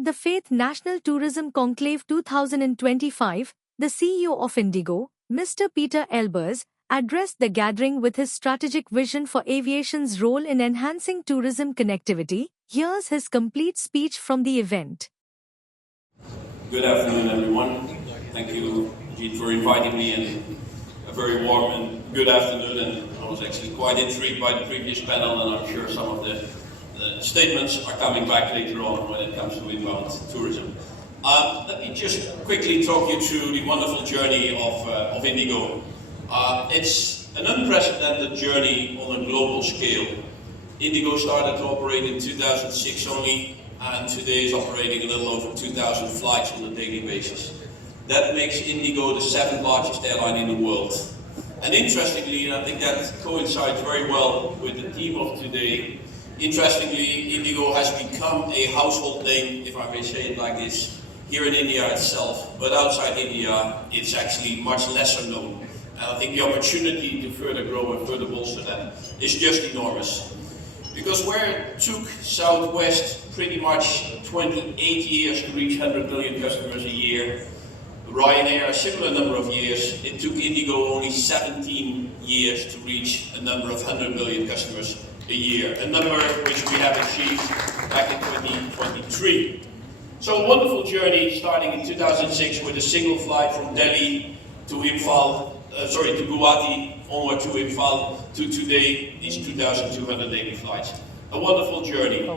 At the Faith National Tourism Conclave 2025, the CEO of IndiGo, Mr. Pieter Elbers, addressed the gathering with his strategic vision for aviation's role in enhancing tourism connectivity. Here's his complete speech from the event. Good afternoon, everyone. Thank you, Jeet, for inviting me, and a very warm and good afternoon. And I was actually quite intrigued by the previous panel, and I'm sure some of the statements are coming back later on when it comes to inbound tourism. Let me just quickly talk you through the wonderful journey of IndiGo. It's an unprecedented journey on a global scale. IndiGo started to operate in 2006 only, and today is operating a little over 2,000 flights on a daily basis. That makes IndiGo the 7th largest airline in the world. And interestingly, and I think that coincides very well with the theme of today, interestingly, IndiGo has become a household name, if I may say it like this, here in India itself. But outside India, it's actually much lesser known. And I think the opportunity to further grow and further bolster that is just enormous. Because where it took Southwest pretty much 28 years to reach 100 million customers a year, Ryanair a similar number of years, it took IndiGo only 17 years to reach a number of 100 million customers a year, a number which we have achieved back in 2023. So a wonderful journey starting in 2006 with a single flight from Delhi to to Guwahati, onward to Imphal, to today, these 2,280 flights. A wonderful journey.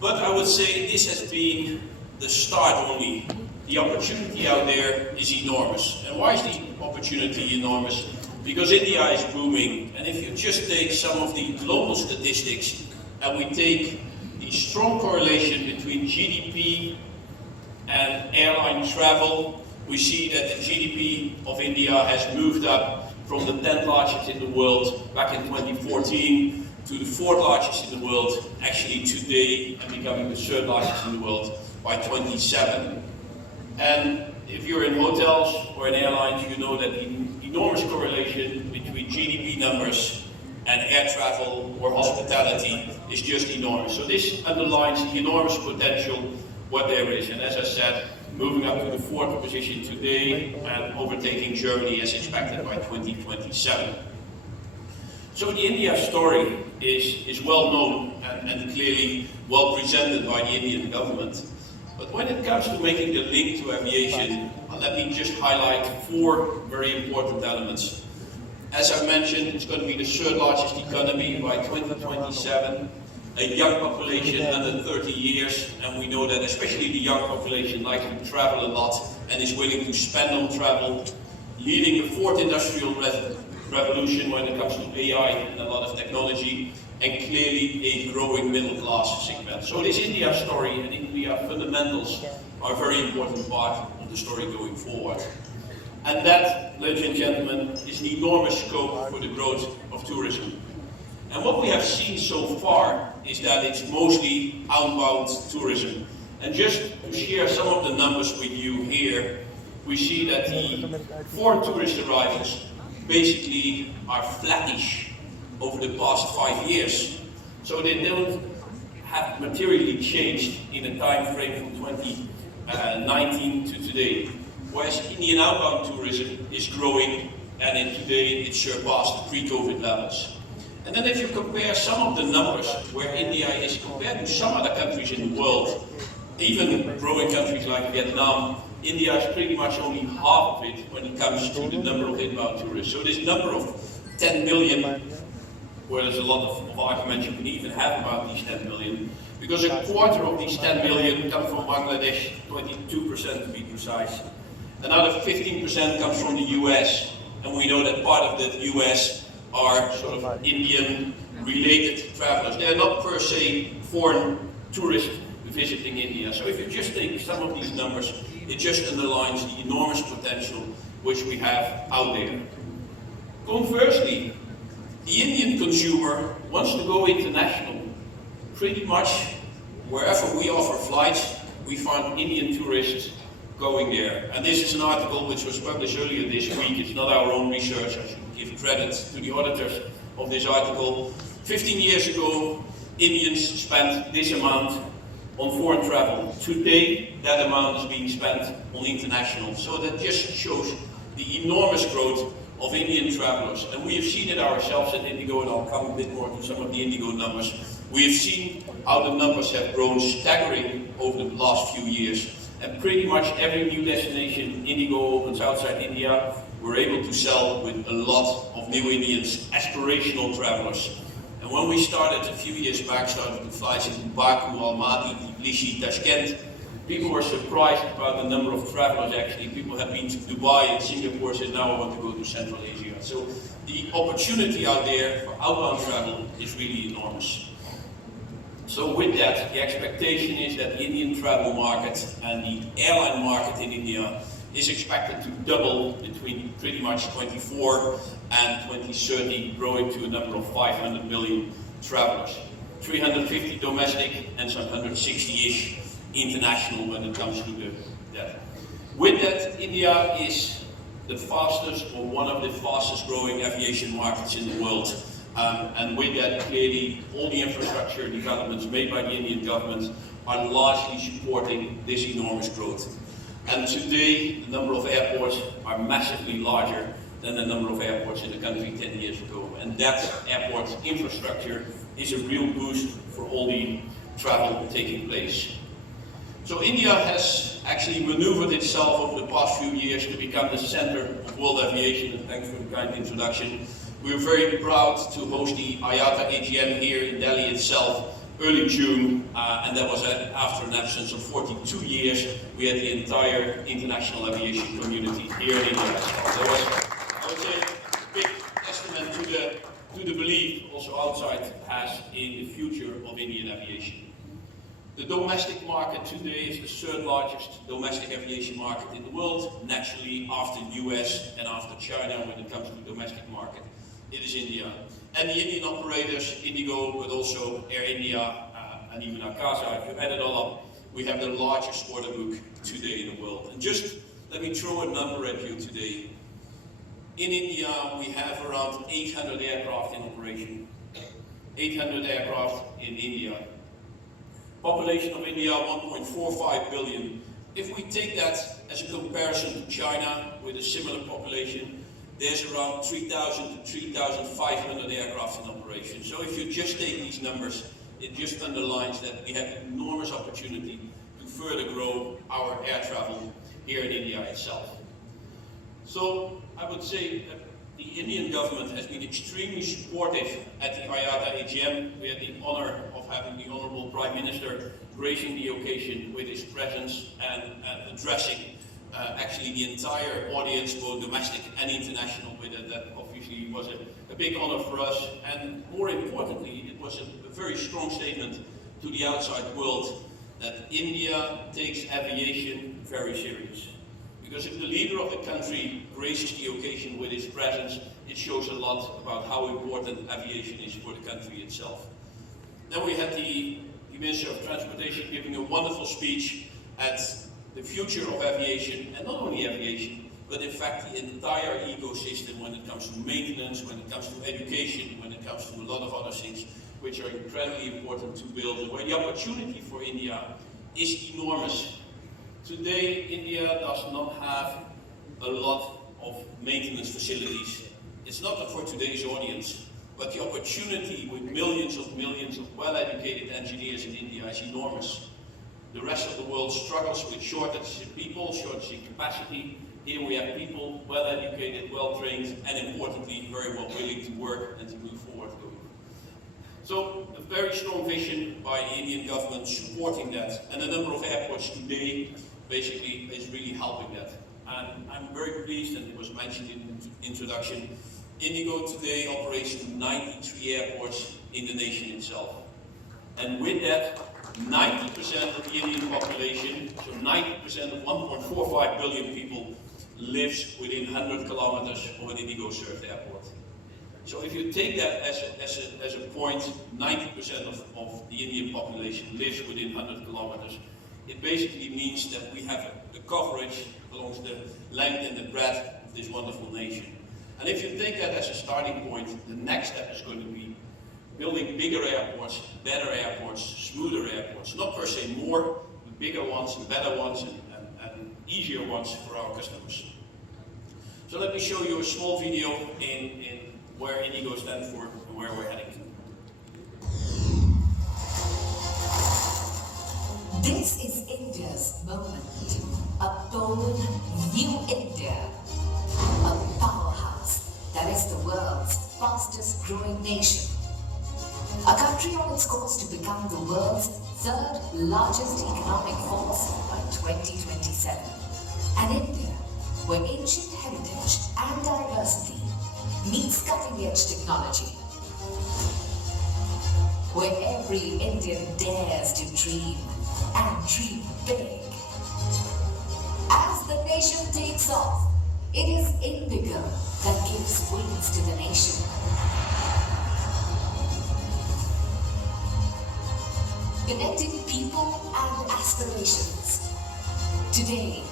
But I would say this has been the start only. The opportunity out there is enormous. And why is the opportunity enormous? Because India is booming. And if you just take some of the global statistics and we take the strong correlation between GDP and airline travel, we see that the GDP of India has moved up from the 10th largest in the world back in 2014 to the 4th largest in the world, actually today, and becoming the 3rd largest in the world by 27. And if you're in hotels or in airlines, you know that the enormous correlation between GDP numbers and air travel or hospitality is just enormous. So this underlines the enormous potential what there is. And as I said, moving up to the 4th position today and overtaking Germany as expected by 2027. So the India story is well known and clearly well presented by the Indian government. But when it comes to making the link to aviation, let me just highlight 4 very important elements. As I mentioned, it's going to be the 3rd largest economy by 2027. A young population under 30 years, and we know that especially the young population likes to travel a lot and is willing to spend on travel, leading the 4th industrial revolution when it comes to AI and a lot of technology, and clearly a growing middle class segment. So this India story and India fundamentals are a very important part of the story going forward. And that, ladies and gentlemen, is an enormous scope for the growth of tourism. And what we have seen so far is that it's mostly outbound tourism. And just to share some of the numbers with you here, we see that the foreign tourist arrivals basically are flattish over the past 5 years. So they don't have materially changed in a time frame from 2019 to today. Whereas Indian outbound tourism is growing, and in today it surpassed pre-COVID levels. And then if you compare some of the numbers where India is compared to some other countries in the world, even growing countries like Vietnam, India is pretty much only half of it when it comes to the number of inbound tourists. So this number of 10 million, where there's a lot of arguments you can even have about these 10 million, because a quarter of these 10 million come from Bangladesh, 22% to be precise. Another 15% comes from the US, and we know that part of the US are sort of Indian-related travelers. They're not per se foreign tourists visiting India. So if you just take some of these numbers, it just underlines the enormous potential which we have out there. Conversely, the Indian consumer wants to go international. Pretty much wherever we offer flights, we find Indian tourists going there. And this is an article which was published earlier this week. It's not our own research. I should give credit to the auditors of this article. 15 years ago, Indians spent this amount on foreign travel. Today, that amount is being spent on international. So that just shows the enormous growth of Indian travelers. And we have seen it ourselves at IndiGo, and I'll come a bit more to some of the IndiGo numbers. We have seen how the numbers have grown staggering over the last few years. And pretty much every new destination IndiGo opens outside India, we're able to sell with a lot of new Indians, aspirational travelers. And when we started a few years back, started the flights into Baku, Almaty, Tbilisi, Tashkent, people were surprised about the number of travelers actually. People have been to Dubai and Singapore, said now I want to go to Central Asia. So the opportunity out there for outbound travel is really enormous. So with that, the expectation is that the Indian travel market and the airline market in India is expected to double between pretty much 24 and 2030, growing to a number of 500 million travelers. 350 domestic and some 160-ish international when it comes to that. With that, India is the fastest or one of the fastest growing aviation markets in the world. And with that, clearly, all the infrastructure developments made by the Indian government are largely supporting this enormous growth. And today, the number of airports are massively larger than the number of airports in the country 10 years ago. And that airport infrastructure is a real boost for all the travel taking place. So India has actually maneuvered itself over the past few years to become the center of world aviation, and thanks for the kind introduction. We are very proud to host the IATA AGM here in Delhi itself, early June, and that was after an absence of 42 years. We had the entire international aviation community here in India. That was, I would say, a big testament to the belief also outside has in the future of Indian aviation. The domestic market today is the third largest domestic aviation market in the world, naturally after the US and after China when it comes to the domestic market. It is India. And the Indian operators, IndiGo, but also Air India and even Akasa, if you add it all up, we have the largest order book today in the world. And just let me throw a number at you today. In India, we have around 800 aircraft in operation. 800 aircraft in India. Population of India, 1.45 billion. If we take that as a comparison to China with a similar population, there's around 3,000 to 3,500 aircraft in operation. So if you just take these numbers, it just underlines that we have enormous opportunity to further grow our air travel here in India itself. So I would say that the Indian government has been extremely supportive at the IATA AGM. We had the honor of having the Honourable Prime Minister gracing the occasion with his presence and addressing actually the entire audience, both domestic and international, with it. That obviously was a big honor for us, and more importantly, it was a very strong statement to the outside world that India takes aviation very serious. Because if the leader of the country graces the occasion with his presence, it shows a lot about how important aviation is for the country itself. Then we had the Minister of Transportation giving a wonderful speech at the future of aviation, and not only aviation, but in fact the entire ecosystem when it comes to maintenance, when it comes to education, when it comes to a lot of other things which are incredibly important to build, and where the opportunity for India is enormous. Today, India does not have a lot of maintenance facilities. It's not for today's audience, but the opportunity with millions of well-educated engineers in India is enormous. The rest of the world struggles with shortages in people, shortages in capacity. Here we have people well-educated, well-trained, and importantly, very well willing to work and to move forward. So, a very strong vision by the Indian government supporting that, and the number of airports today basically is really helping that. And I'm very pleased, and it was mentioned in the introduction, IndiGo today operates to 93 airports in the nation itself. And with that, 90% of the Indian population, so 90% of 1.45 billion people, lives within 100 kilometers of an IndiGo served airport. So if you take that as a point, 90% of the Indian population lives within 100 kilometers. It basically means that we have the coverage along the length and the breadth of this wonderful nation. And if you take that as a starting point, the next step is going to be, building bigger airports, better airports, smoother airports. Not per se more, but bigger ones and better ones and easier ones for our customers. So let me show you a small video in where IndiGo stands for and where we're heading to. This is India's moment. A bold, new India. A powerhouse that is the world's fastest growing nation. A country on its course to become the world's third largest economic force by 2027. An India where ancient heritage and diversity meets cutting-edge technology. Where every Indian dares to dream and dream big. As the nation takes off, it is IndiGo that gives wings to the nation. Connecting people and aspirations. Today,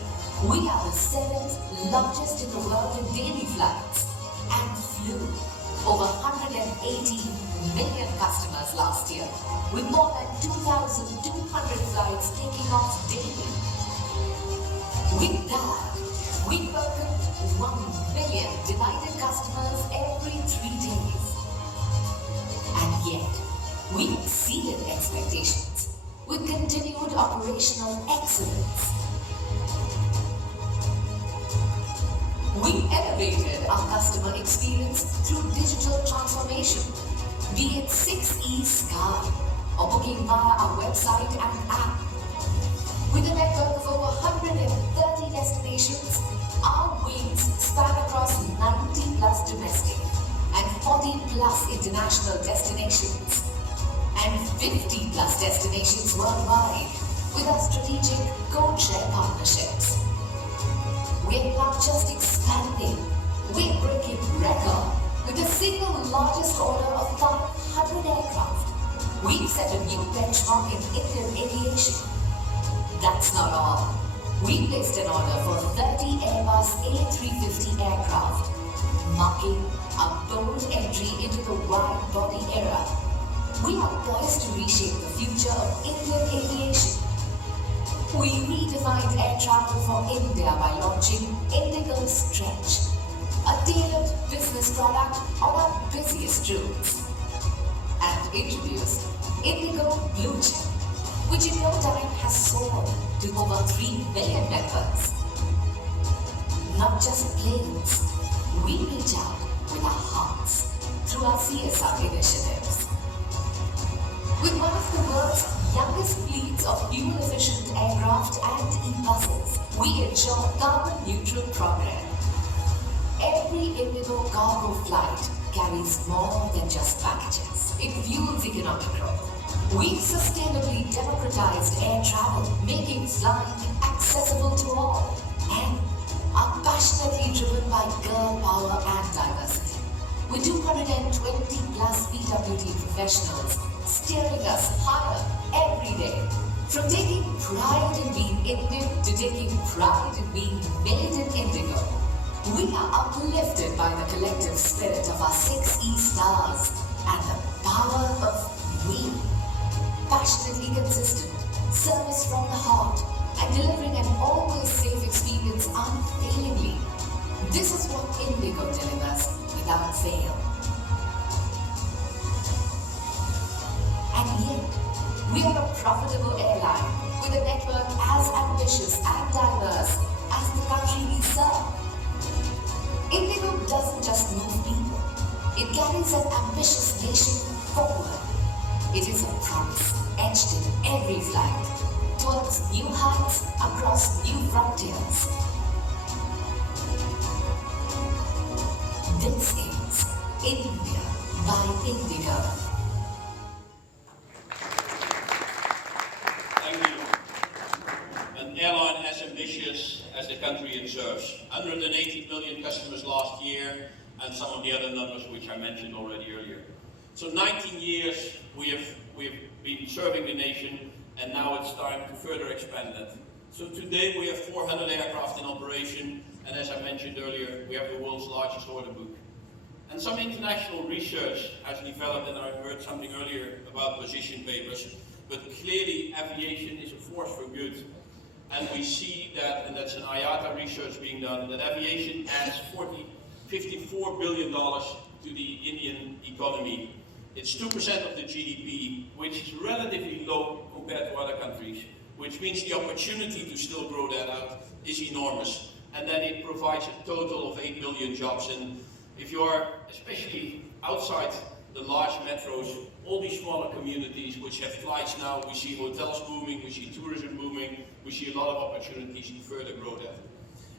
we are the 7th largest in the world in daily flights and flew over 180 million customers last year, with more than 2,200 flights taking off daily. With that, we welcomed 1 million delighted customers every 3 days. And yet, we exceeded expectations with continued operational excellence. We elevated our customer experience through digital transformation, be it 6E Sky or booking via our website and app. With a network of over 130 destinations, our wings span across 90 plus domestic and 40 plus international destinations and 50 plus destinations worldwide with our strategic code-share partnerships. We're not just expanding, we're breaking record with the single largest order of 500 aircraft. We've set a new benchmark in Indian aviation. That's not all. We placed an order for 30 Airbus A350 aircraft, marking a bold entry into the wide-body era. We are poised to reshape the future of Indian aviation. We redefined air travel for India by launching IndiGo Stretch, a tailored business product on our busiest routes, and introduced IndiGo Blue Chip, which in no time has soared to over 3 million members. Not just planes, we reach out with our hearts through our CSR initiatives. With one of the world's youngest fleets of fuel-efficient aircraft and e-buses, we ensure carbon-neutral progress. Every IndiGo cargo flight carries more than just packages. It fuels economic growth. We've sustainably democratized air travel, making flying accessible to all, and are passionately driven by girl power and diversity. With 220 plus PWD professionals steering us higher every day. From taking pride in being Indian to taking pride in being made in IndiGo, we are uplifted by the collective spirit of our 6E stars and the power of we. Passionately consistent, service from the heart, and delivering an always safe experience unfailingly. This is what IndiGo delivers without fail. And yet, we are a profitable airline with a network as ambitious and diverse as the country we serve. IndiGo doesn't just move people, it carries an ambitious nation forward. It is a promise etched in every flight towards new heights across new frontiers. This is India by IndiGo. An airline as ambitious as the country it serves. 180 million customers last year, and some of the other numbers which I mentioned already earlier. So 19 years we have been serving the nation, and now it's time to further expand that. So today we have 400 aircraft in operation, and as I mentioned earlier, we have the world's largest order book. And some international research has developed, and I heard something earlier about position papers, but clearly aviation is a force for good. And we see that, and that's an IATA research being done, that aviation adds $54 billion to the Indian economy. It's 2% of the GDP, which is relatively low compared to other countries, which means the opportunity to still grow that out is enormous. And then it provides a total of 8 million jobs. And if you are especially outside the large metros, all these smaller communities which have flights now, we see hotels booming, we see tourism booming, we see a lot of opportunities to further grow that.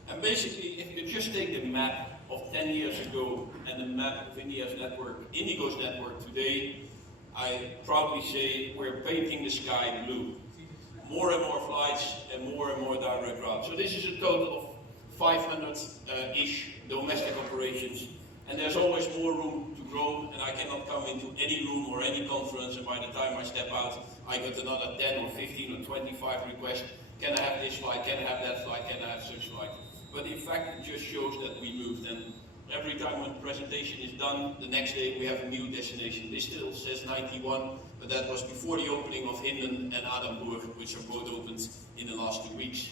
And basically, if you just take the map of 10 years ago and the map of India's network, IndiGo's network today, I proudly say we're painting the sky blue. More and more flights and more direct routes. So this is a total of 500-ish domestic operations. And there's always more room to grow, and I cannot come into any room or any conference, and by the time I step out, I get another 10 or 15 or 25 requests. Can I have this flight? Can I have that flight? Can I have such flight? But in fact, it just shows that we moved. And every time when the presentation is done, the next day we have a new destination. This still says 91, but that was before the opening of Hindon and Adamburg, which are both opened in the last 2 weeks.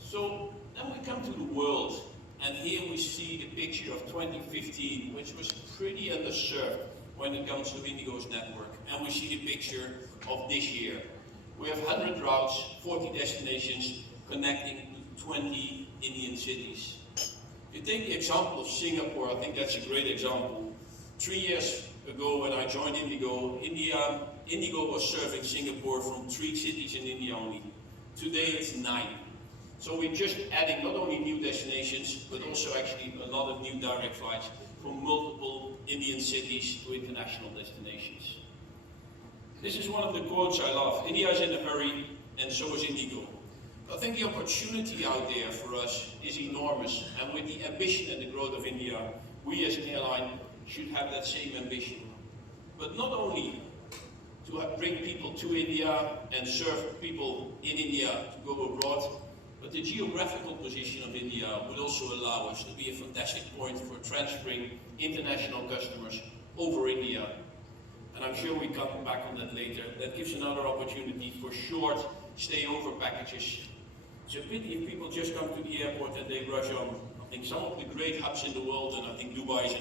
So then we come to the world. And here we see the picture of 2015, which was pretty underserved when it comes to IndiGo's network. And we see the picture of this year. We have 100 routes, 40 destinations, connecting to 20 Indian cities. If you take the example of Singapore, I think that's a great example. 3 years ago when I joined IndiGo, IndiGo was serving Singapore from 3 cities in India only. Today it's 9. So we're just adding not only new destinations, but also actually a lot of new direct flights from multiple Indian cities to international destinations. This is one of the quotes I love. India is in a hurry, and so is IndiGo. I think the opportunity out there for us is enormous, and with the ambition and the growth of India, we as an airline should have that same ambition. But not only to bring people to India and serve people in India to go abroad, but the geographical position of India would also allow us to be a fantastic point for transferring international customers over India. And I'm sure we come back on that later. That gives another opportunity for short stay-over packages. It's a pity if people just come to the airport and they rush on. I think some of the great hubs in the world, and I think Dubai is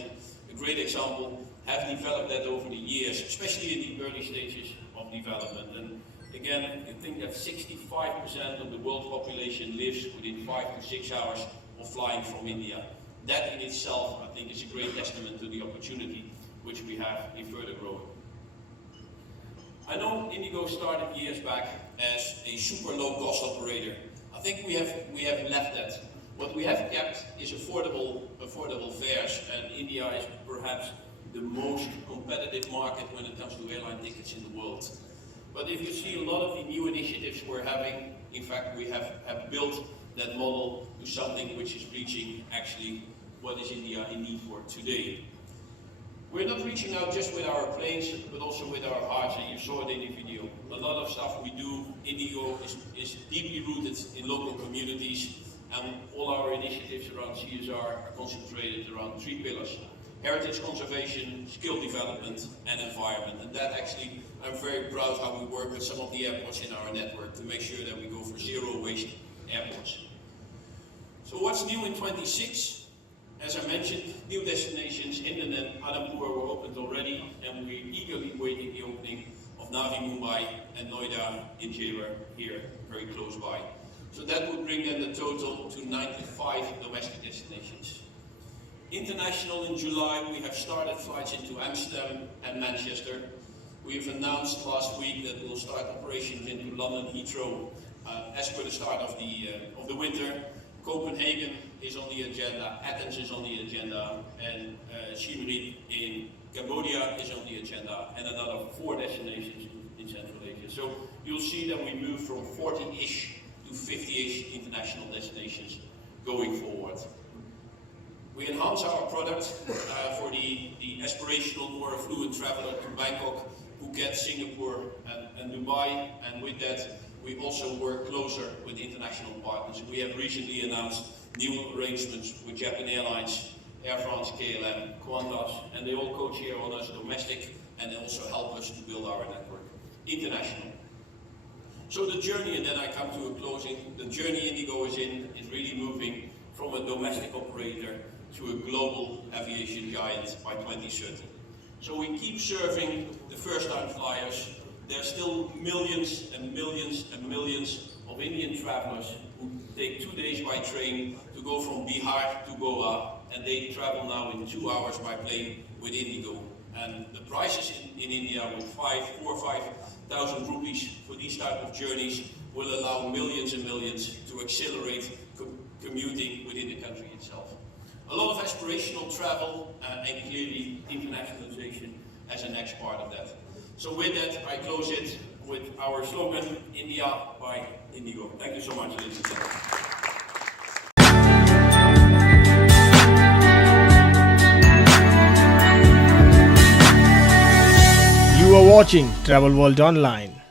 a great example, have developed that over the years, especially in the early stages of development. And again, you think that 65% of the world population lives within 5 to 6 hours of flying from India. That in itself, I think, is a great testament to the opportunity which we have in further growing. I know IndiGo started years back as a super low-cost operator. I think we have left that. What we have kept is affordable fares, and India is perhaps the most competitive market when it comes to airline tickets in the world. But if you see a lot of the new initiatives we're having, in fact, we have built that model to something which is reaching actually what is India in need for today. We're not reaching out just with our planes, but also with our hearts, and you saw it in the video. A lot of stuff we do, IndiGo is deeply rooted in local communities, and all our initiatives around CSR are concentrated around 3 pillars: heritage conservation, skill development, and environment. And that actually, I'm very proud how we work with some of the airports in our network to make sure that we go for zero waste airports. So what's new in 26? As I mentioned, new destinations, Hindon and Adamburg were opened already, and we're eagerly waiting the opening of Navi Mumbai and Noida in Jaipur here, very close by. So that would bring then the total to 95 domestic destinations. International in July, we have started flights into Amsterdam and Manchester. We've announced last week that we'll start operations into London Heathrow as per the start of the winter. Copenhagen is on the agenda, Athens is on the agenda, and Siem Reap in Cambodia is on the agenda, and another 4 destinations in Central Asia. So you'll see that we move from 40-ish to 50-ish international destinations going forward. We enhance our product for the aspirational, more affluent traveler to Bangkok, Phuket, Singapore, and Dubai, and with that we also work closer with international partners. We have recently announced new arrangements with Japan Airlines Air France, KLM, Qantas, and they all co-chair on us domestic and they also help us to build our network international. So the journey, and then I come to a closing, the journey IndiGo is in is really moving from a domestic operator to a global aviation giant by 2030. So we keep serving the first-time flyers. There are still millions and millions and millions of Indian travelers who take 2 days by train to go from Bihar to Goa, and they travel now in 2 hours by plane with IndiGo. And the prices in India with 4,000 or 5,000 rupees for these type of journeys will allow millions and millions to accelerate commuting within the country itself. A lot of aspirational travel and clearly internationalization as a next part of that. So with that, I close it with our slogan, India by IndiGo. Thank you so much, ladies and gentlemen. You are watching Travel World Online.